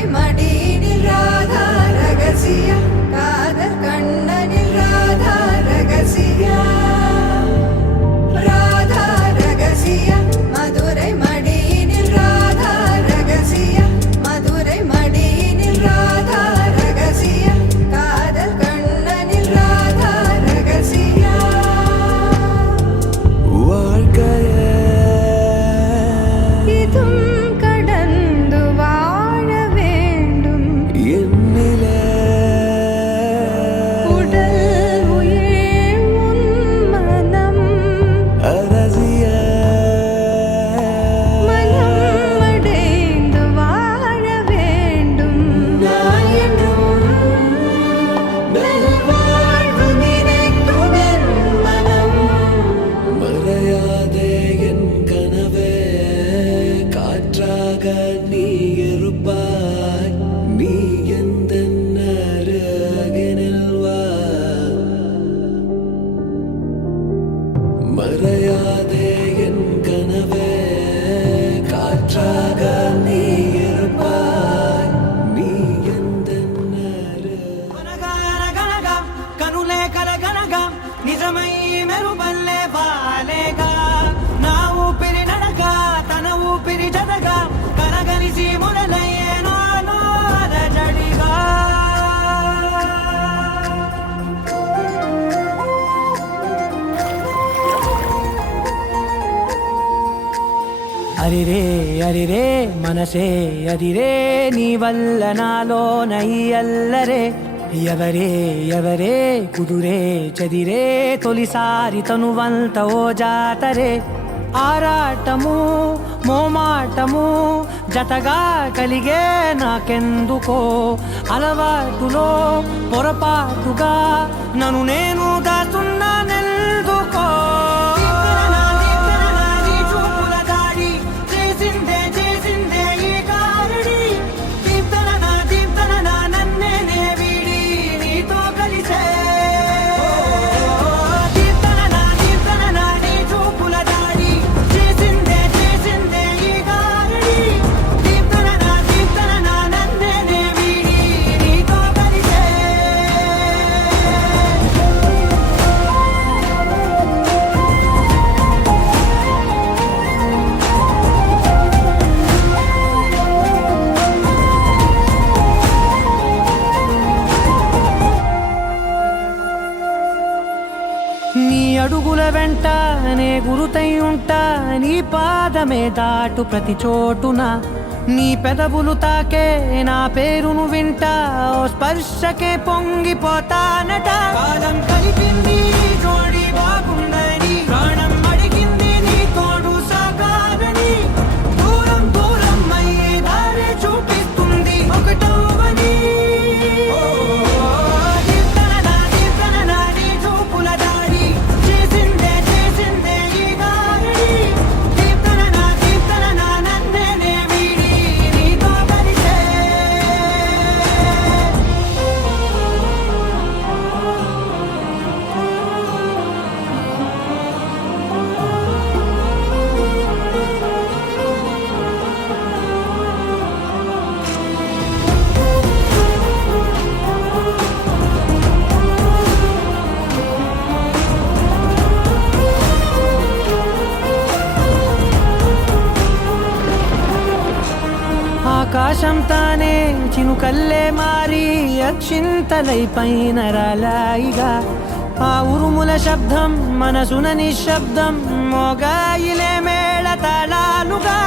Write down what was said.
மதுரை மடியினில் ராதா ரகசியா காதல் கண்ணனில் ராதா ரகசியா ராதா ரகசியா மதுரை மடியினில் ராதா ரகசியா மதுரை மடியினில் ராதா ரகசியா காதல் கண்ணனில் ராதா ரகசியா வாழ்க்கையே இதும் கடந்து வாழ வேண்டும் என்னிலே உடல் உயிர் உன் மனம் அரசிய மனம் அடைந்து வாழ வேண்டும் நான் என்றும் நல்வாழ்வு நினைக்கும் என் மனம் மறையாதே என் கனவே காற்றாக நீ இருப்பாய் நீ எந்த அருகினில் வா மறையாதே என் கனவே காற்றாக நீ இருப்பாய் நீ எந்த గనగా కనులే కలగనగా నిజమై మెరుపల్లే వాలేగా నా ఊపిరి నడగా తన ఊపిరి జదగా కలగలిసి మొదలయ్యే నాలో అలజడిగా అరిరే అరిరే మనసే అరిరే నీ వల్ల నాలో నయ్యల్లరే ఎవరే ఎవరే కుదురే చదిరే తొలిసారి తనువంత ఓ జాతరే ఆరాటము మోమాటము జతగా కలిగే నాకెందుకో అలవాటులో పొరపాటుగా నన్ను నేను దాస్తున్నా నెల్దుకో నీ అడుగుల వెంట నే గురుతై ఉంటా నీ పాదమే దాటు ప్రతి చోటున నీ పెదవులు తాకే నా పేరును వింటా ఓ స్పర్శకే పొంగిపోతానట కాలం కలిపింది జోడి బాగుందని ప్రాణం అడిగింది నీ తోడు సాగాలని దూరం దూరం అయ్యే దారి చూపిస్తుంది ఒకటవని ఆకాశం తానే చినుకల్లే మారి అక్షింతలై పైన రాలాయిగా ఆ ఉరుముల శబ్దం మనసున నిశ్శబ్దం మోగాయిలే మేళ తాళాలుగా